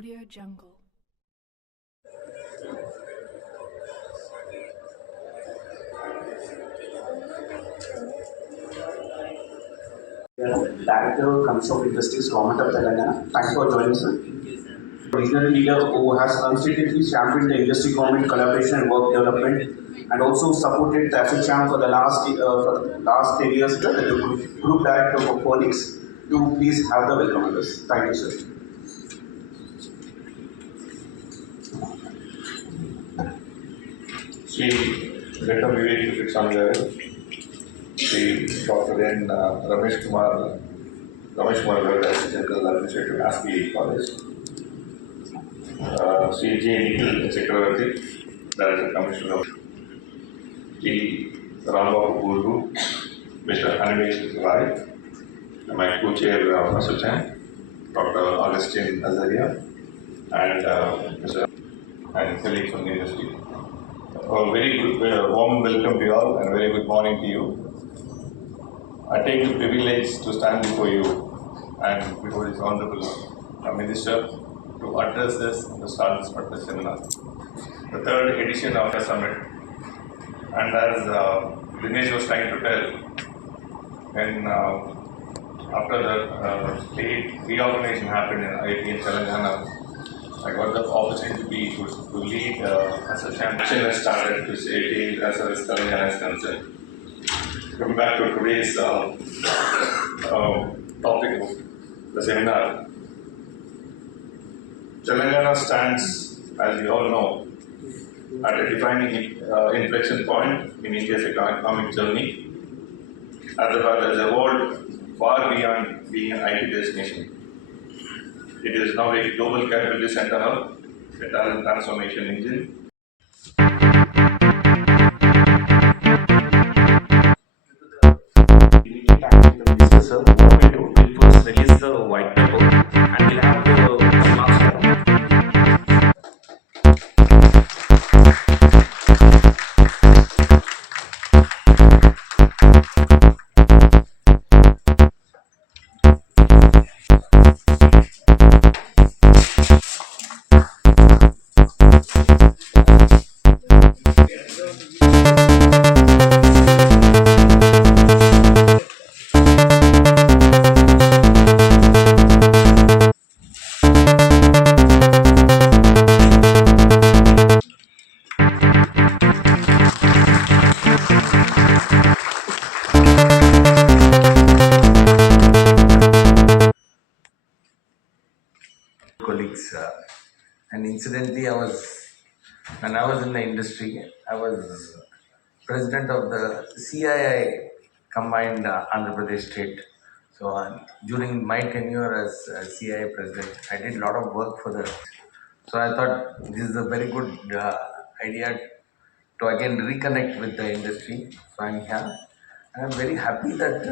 Audio Jungle. Director, Commission of Industries, Government of Telangana. Thanks for joining, sir. Visionary leader who has consistently championed the industry government collaboration and work development, and also supported the ASSOCHAM for the last 10 years. The group director of Phoenix. You please have the welcome address. Thank you, sir. Sri Dr. Vivek Vikramgaru, Sri Dr. N. Ramesh Kumar Garu, as General Administrator, ASPI College, Sri J. Nikhil Chakravarti, Director Commissioner, Sri Rambabu Guru, Mr. Animesh Rai, my co-chair of ASSOCHAM, Dr. Augustine Azaria, and Mr. and colleagues from the industry. A very good, warm welcome to you all and a very good morning to you. I take the privilege to stand before you and before His Honorable Minister to address this and to start this particular seminar. The third edition of the summit. And as Dinesh was trying to tell, when after the state reorganization happened in IIT in Telangana, I got the opportunity to lead as a champion that started to say as far as Telangana is concerned. Coming back to today's topic of the seminar, Telangana stands, as we all know, at a defining inflection point in India's economic journey, as well as evolved far beyond being an IT destination. It is now a global capability center hub, a talent transformation engine. Immediate action the business, sir. What we do, we'll first release the white paper and we'll have the remarks. Colleagues, and incidentally, when I was in the industry, I was president of the CII combined Andhra Pradesh state. So during my tenure as CII president, I did a lot of work for the. So I thought this is a very good idea to again reconnect with the industry. So I'm here, and I'm very happy that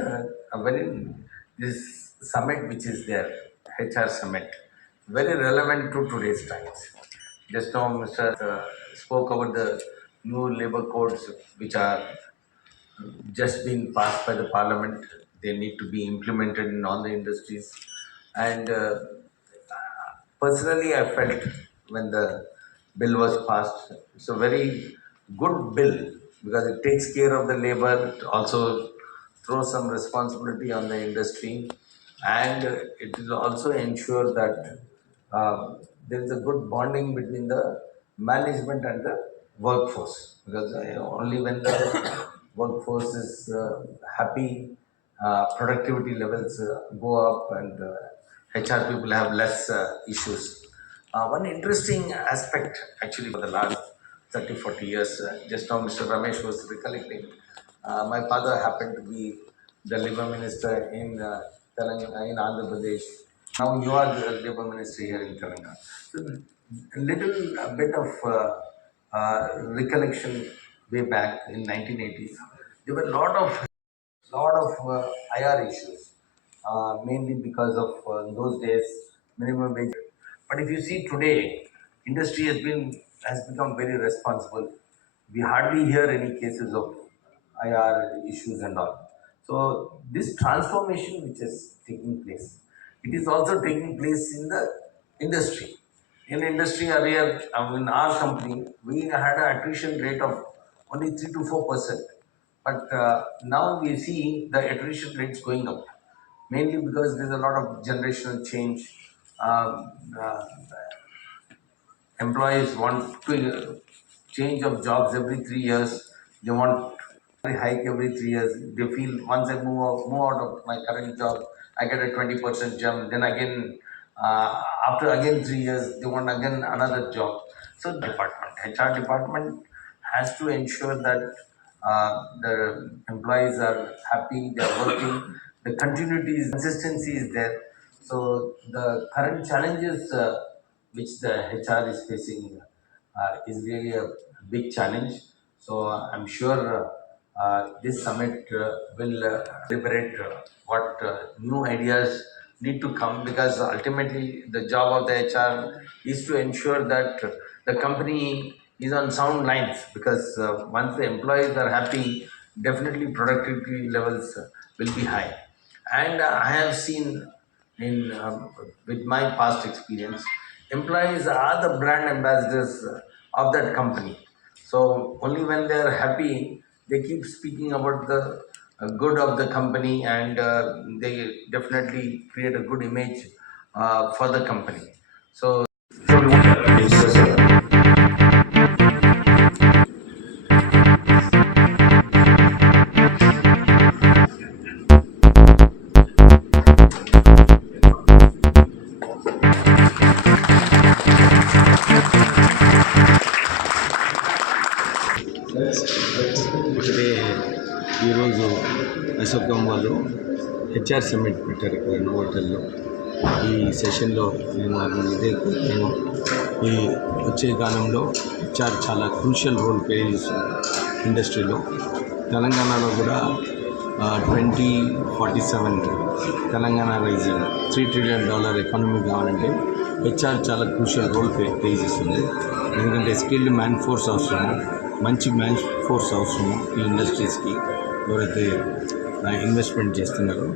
this summit which is there, HR summit, very relevant to today's times. Just now, Mr. Spoke about the new labor codes which are just been passed by the parliament. They need to be implemented in all the industries. And personally, I felt when the bill was passed, it's a very good bill because it takes care of the labor, it also throws some responsibility on the industry, and it will also ensure that there is a good bonding between the management and the workforce because only when the workforce is happy, productivity levels go up, and HR people have less issues. One interesting aspect, actually, for the last 30 40 years, just now Mr. Ramesh was recollecting, my father happened to be the labor minister in Telangana, in Andhra Pradesh. Now you are the labor minister here in Telangana. So, a little bit of recollection way back in 1980s. There were a lot of IR issues, mainly because of in those days minimum wage. But if you see today, industry has become very responsible. We hardly hear any cases of IR issues and all. So this transformation which is taking place, it is also taking place in the industry. In industry earlier, in our company, we had an attrition rate of only 3 to 4%. But now we see the attrition rates going up, mainly because there's a lot of generational change. Um, uh, Employees want to change of jobs every 3 years. They want hike every 3 years. They feel once I move out of my current job, I get a 20% jump. Then again, after again 3 years, they want again another job. So HR department has to ensure that the employees are happy, they are working, the continuity is consistency is there. So the current challenges which the HR is facing is really a big challenge. So I'm sure this summit will liberate what new ideas need to come, because ultimately the job of the HR is to ensure that the company is on sound lines, because once the employees are happy, definitely productivity levels will be high. And I have seen in with my past experience, employees are the brand ambassadors of that company. So only when they are happy, they keep speaking about the good of the company, and they definitely create a good image for the company. So Yes, sir. ఇక్కడే ఈరోజు అశోకం వాళ్ళు HR summit పెట్టారు ఇక్కడ హోటల్లో. ఈ సెషన్లో నేను ఇదే నేను ఈ వచ్చే కాలంలో హెచ్ఆర్ చాలా క్రూషియల్ రోల్ ప్లే చేస్తుంది ఇండస్ట్రీలో. తెలంగాణలో కూడా 2047 తెలంగాణ రైజింగ్ $3 trillion ఎకానమీ కావాలంటే హెచ్ఆర్ చాలా క్రూషియల్ రోల్ ప్లే చేస్తుంది. ఎందుకంటే స్కిల్డ్ మ్యాన్ ఫోర్స్ అవసరము, మంచి మ్యాన్ ఫోర్స్ అవసరము ఈ ఇండస్ట్రీస్కి ఎవరైతే ఇన్వెస్ట్మెంట్ చేస్తున్నారో.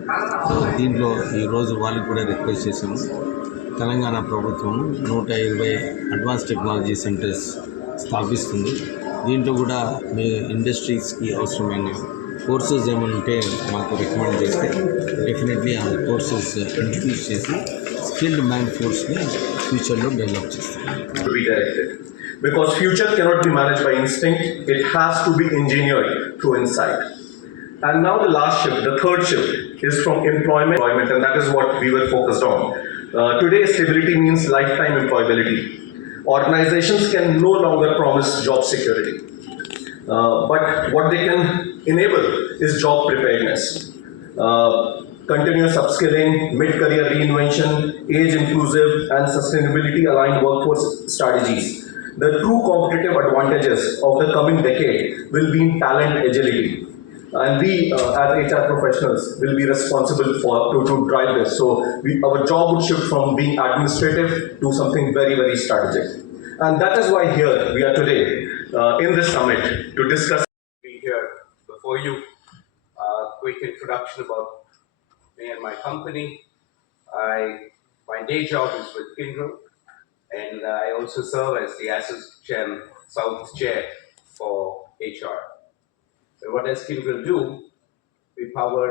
సో దీంట్లో ఈరోజు వాళ్ళకి కూడా రిక్వెస్ట్ చేసాము. తెలంగాణ ప్రభుత్వం 120 అడ్వాన్స్ టెక్నాలజీ సెంటర్స్ స్థాపిస్తుంది. దీంట్లో కూడా మీ ఇండస్ట్రీస్కి అవసరమైన కోర్సెస్ ఏమైనా ఉంటే మాకు రికమెండ్ చేస్తే డెఫినెట్లీ ఆ కోర్సెస్ ఇంట్రడ్యూస్ చేసి స్కిల్డ్ మ్యాన్ ఫోర్స్ని ఫ్యూచర్లో డెవలప్ చేస్తాం. To be directed. Because future cannot be managed by instinct, it has to be engineered through insight. And now the last shift, the third shift, is from employment, and that is what we were focused on. Today, stability means lifetime employability. Organizations can no longer promise job security. But what they can enable is job preparedness. Continuous upskilling, mid-career reinvention, age-inclusive and sustainability-aligned workforce strategies. The true competitive advantages of the coming decade will be in talent agility. And we, as HR professionals, will be responsible to drive this. So our job would shift from being administrative to something very, very strategic. And that is why here we are today in this summit to discuss. Be here before you. Quick introduction about me and my company. My day job is with Kyndryl, and I also serve as the Associate South Chair for HR. So what does Kyndryl do? We power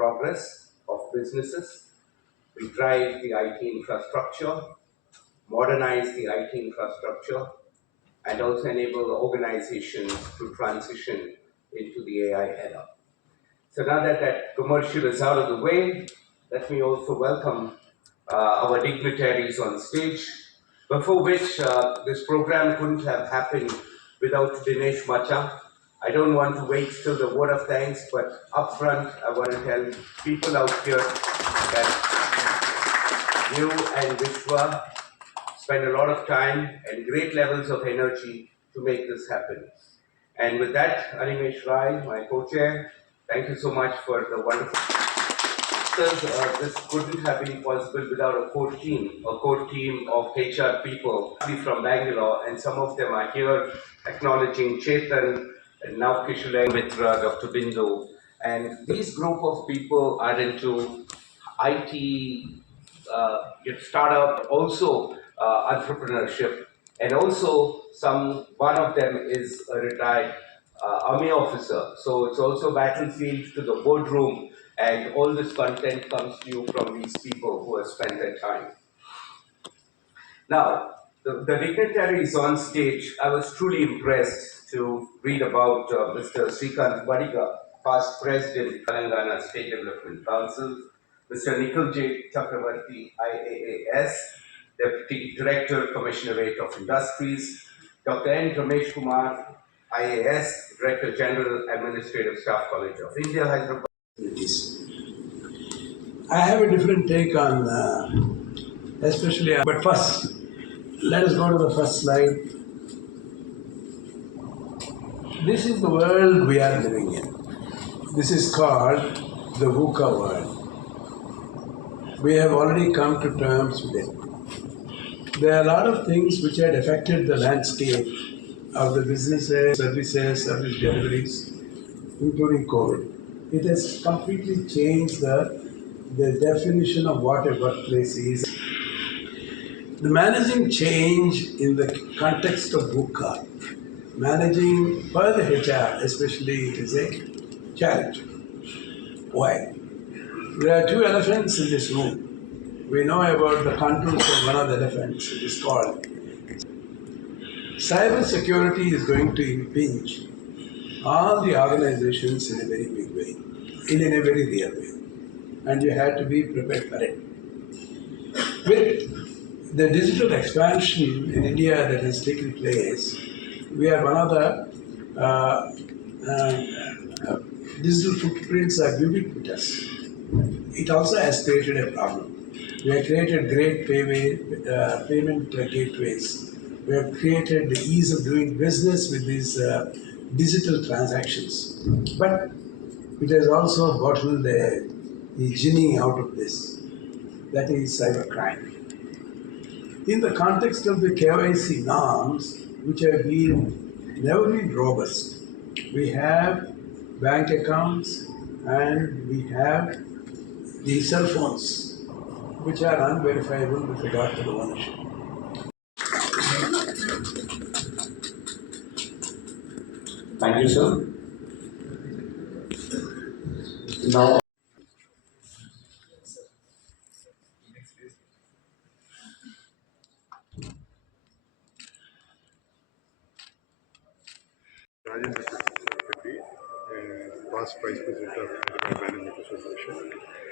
progress of businesses. We drive the IT infrastructure, modernize the IT infrastructure, and also enable organizations to transition into the AI era. So now that that commercial is out of the way, let me also welcome our dignitaries on stage, before which this program couldn't have happened without Dinesh Macha. I don't want to wait till the word of thanks, but upfront, I want to tell people out here that you and Vishwa spend a lot of time and great levels of energy to make this happen. And with that, Animesh Rai, my co-chair, thank you so much for the wonderful. This couldn't have been possible without a core team of HR people from Bangalore, and some of them are here acknowledging Chetan and now Kishule, Mitra, Dr. Bindu. And these group of people are into IT, startup, also entrepreneurship, and also one of them is a retired army officer. So it's also battlefield to the boardroom, and all this content comes to you from these people who have spent their time. Now, the dignitaries on stage, I was truly impressed to read about Mr. Srikant Badiga, past president, Telangana State Development Council, Mr. Nikhil J. Chakravarti, IAAS, Deputy Director, Commissionerate of Industries, Dr. N. Ramesh Kumar, IAS, Director General, Administrative Staff College of India, Hyderabad. I have a different take on, especially, but first, let us go to the first slide. This is the world we are living in. This is called the VUCA world. We have already come to terms with it. There are a lot of things which had affected the landscape of the businesses, services, service deliveries, including COVID. It has completely changed the definition of what a workplace is. The managing change in the context of VUCA, managing for the HR especially, it is a challenge. Why? There are two elephants in this room. We know about the contours of one of the elephants. It is called cyber security is going to impinge all the organizations in a very big way, in a very real way. And you have to be prepared for it. With the digital expansion in India that has taken place, we are one of the digital footprints are ubiquitous. It also has created a problem. We have created great payment gateways. We have created the ease of doing business with these digital transactions. But it has also bottled the genie out of this. That is cybercrime. In the context of the KYC norms, which have never been robust, we have bank accounts and we have the cell phones, which are unverifiable with regard to the ownership. Thank you, sir. Now, Rajendra Secretary, past Vice President of Hyderabad Management Association.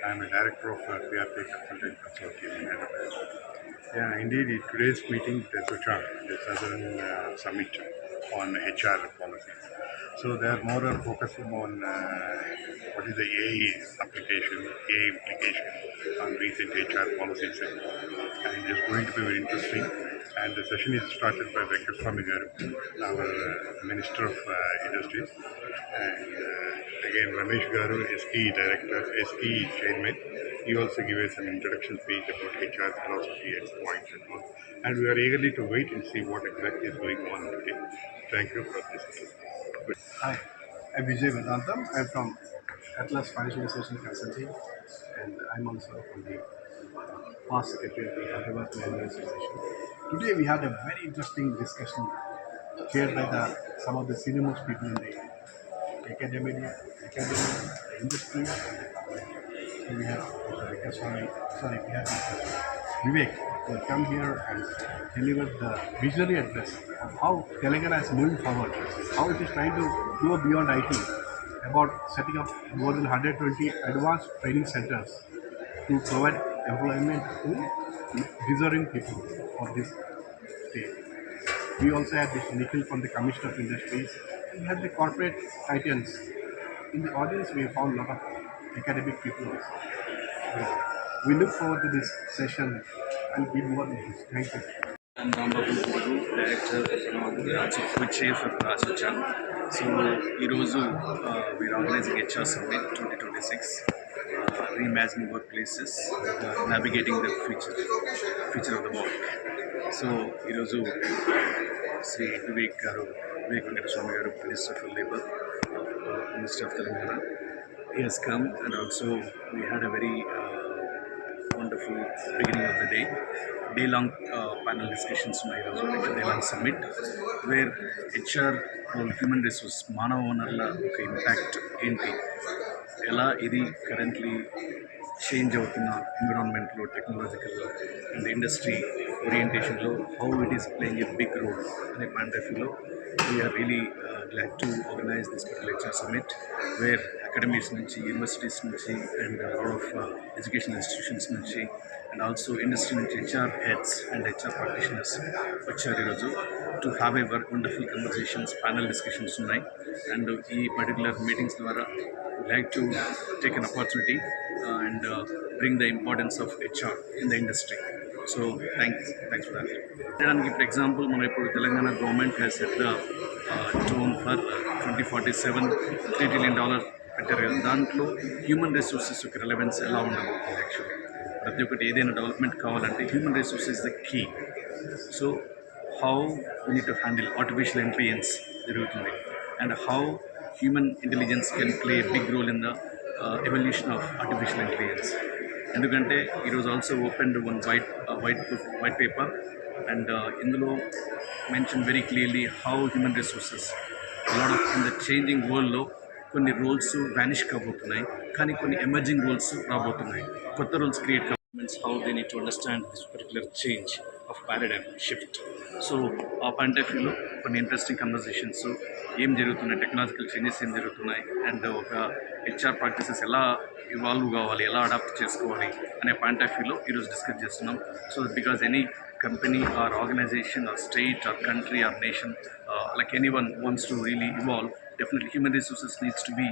I am a Director of PRP Consultant Consortium in Hyderabad. Yeah, indeed, today's meeting is ASSOCHAM, the Southern Summit on HR policies. So they are more focusing on what is the AI application, AI implication on recent HR policies. And it is going to be very interesting. And the session is started by Venkateswamy Garu, our Minister of Industries. And again, Ramesh Garu, SE Director, SE Chairman. He also gave us an introduction speech about HR philosophy and points and all. And we are eagerly to wait and see what exactly is going on today. Thank you for this. Hi, I'm Vijay Vedantam. I'm from Atlas Financial Institution Consulting, and I'm also from the past secretary of the Hyderabad Management Association. Today we had a very interesting discussion chaired by some of the senior-most people in the academia, the industry, and the government. So we have Vivek will come here and deliver the visionary address of how Telangana is moving forward, how it is trying to go beyond IT, about setting up more than 120 advanced training centers to provide employment to deserving people of this state. We also had this Nikhil from the Commission of Industries, and we had the corporate titans. In the audience, we found a lot of academic people also. We look forward to this session and be more interested. Thank you. I'm Rambabu Guru, Director Food Chief of ASSOCHAM. So, ఈరోజు we're organizing HR Summit 2026, reimagining workplaces, navigating the future of the work. So, ఈరోజు Sri Vivek Venkateswamy Garu, Minister for Labour, Minister of Telangana. He has come, and also we had a very wonderful beginning of the day. day-long panel discussions ఉన్నాయి ఈరోజు day-long summit where HR human resource మానవ వనరుల ఒక impact ఏంటి, ఎలా ఇది currently change అవుతున్న ఎన్విరాన్మెంట్లో టెక్నాలజికల్ అండ్ ఇండస్ట్రీ ఓరియంటేషన్లో how it is playing a big role అనే పాయింట్ ఆఫ్ వ్యూలో we are really glad to organize this particular HR summit where academies నుంచి యూనివర్సిటీస్ నుంచి and lot of educational institutions నుంచి and also industry నుంచి HR heads and HR practitioners వచ్చారు ఈరోజు to have a wonderful conversations, panel discussions ఉన్నాయి. And ఈ particular meetings ద్వారా like to take an opportunity and bring the importance of HR in the industry. So thanks for that. And for example, మన ఇప్పుడు Telangana government has set the tone for 2047 $3 trillion పెట్టారు కదా, దాంట్లో human resources యొక్క relevance ఎలా ఉండబోతుంది. Actually ప్రతి ఒక్కటి ఏదైనా డెవలప్మెంట్ కావాలంటే human resource is the key. So how we need to handle artificial intelligence జరుగుతుంది and how human intelligence can play big role in the evolution of artificial intelligence. ఎందుకంటే ఈరోజు also opened one white paper and ఇందులో mention very clearly how human resources lot of in the changing వరల్డ్లో కొన్ని roles vanish కాబోతున్నాయి, కానీ కొన్ని emerging roles రాబోతున్నాయి, కొత్త roles create governments how they need to understand this particular change of paradigm shift. So ఆ point of వ్యూలో కొన్ని ఇంట్రెస్టింగ్ కన్వర్జేషన్స్ ఏం జరుగుతున్నాయి, టెక్నాలజికల్ చేంజెస్ ఏం జరుగుతున్నాయి అండ్ ఒక హెచ్ఆర్ ప్రాక్టీసెస్ ఎలా ఇవాల్వ్ కావాలి, ఎలా అడాప్ట్ చేసుకోవాలి అనే పాయింట్ ఆఫ్ వ్యూలో ఈరోజు డిస్కస్ చేస్తున్నాం. So because any company or organization or state or country or nation like anyone wants to really evolve, definitely human resources needs to be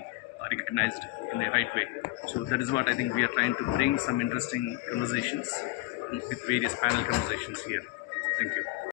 recognized in the right way. So that is what I think we are trying to bring some interesting conversations with various panel conversations here. Thank you.